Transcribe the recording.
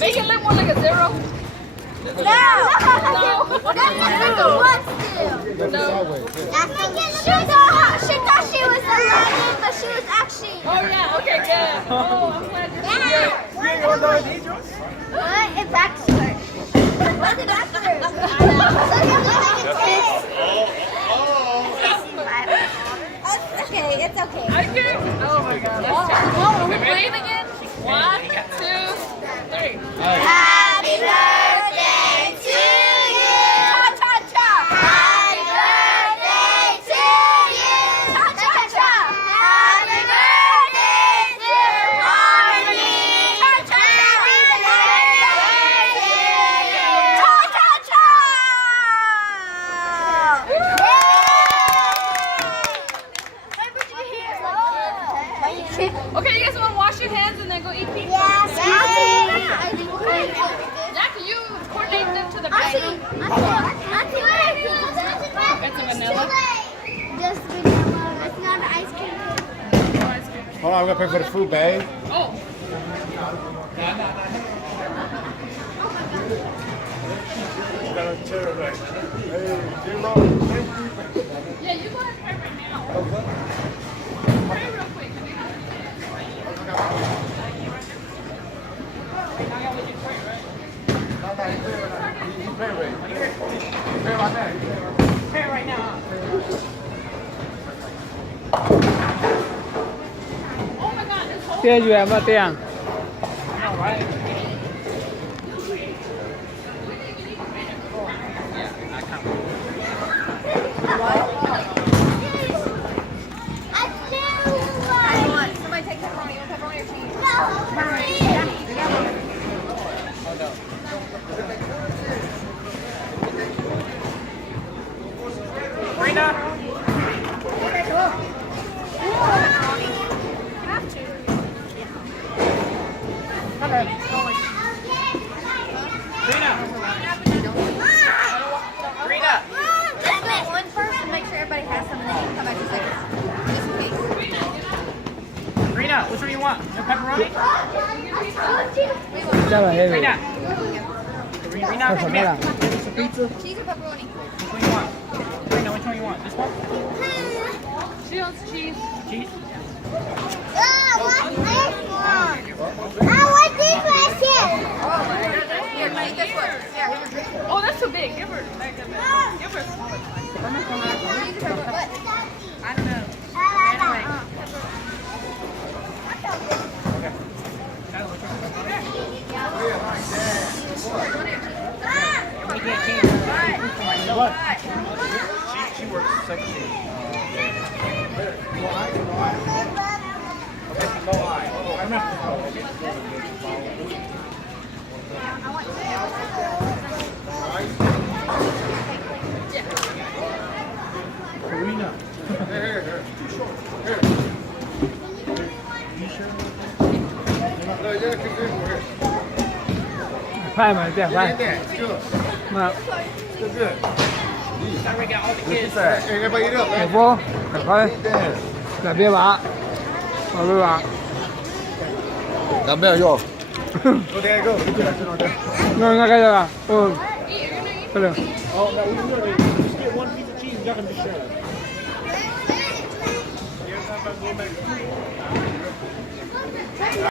Make it look more like a zero. No. That's like a one still. She thought she was 11, but she was actually. Oh yeah. Okay. Good. Oh, I'm glad you're here. What? It's backwards. What's it backwards? Okay, it's okay. I get. Oh my God. Oh, are we playing again? 1, 2, 3. Happy birthday to you. Cha-cha-cha. Happy birthday to you. Cha-cha-cha. Happy birthday to Harmony. Cha-cha-cha. Happy birthday to you. Cha-cha-cha. Okay, you guys want to wash your hands and then go eat pizza? Yes. Jackie, you coordinate them to the back. It's a vanilla. Just vanilla. It's not an ice cream. Hold on, I'm gonna pay for the food, babe. Oh. Yeah, you go ahead and pray right now. Pray real quick. Pray right now. Oh my God, this whole เตี้ยอยู่แบบว่าเตี้ย Somebody take pepperoni. Pepperoni or cheese? One first and make sure everybody has some, and then you can come back to second. Just in case. Rena, which one you want? No pepperoni? เจ้าอะไรเอ่ย Rena. Rena, ผสม come อะไร here. Cheese or pepperoni? Which one you want? Rena, which one you want? This one? She wants cheese. Cheese? I want this right here. Here, take this one. Yeah. Oh, that's too big. Give her like a bit. Give her a smaller one. I don't know. Anyway. She works second shift. Karina. Here. Too short. Here. You sure? No, yeah, keep good. Here. ไพ่มาเตี้ยไพ่ Get in there. It's good. มา It's good. Gotta get all the What's kids. that? Hey, everybody eat up, ไอ้ man. พวกไอ้ค่อย Eat that. แต่เบี้ยวะเอาเบี้ยวะ Now, yo. Go there, go. Get that shit on there. เงินก็ได้ละไปเลย Oh, no, we can just get one piece of cheese. You're not gonna be sure.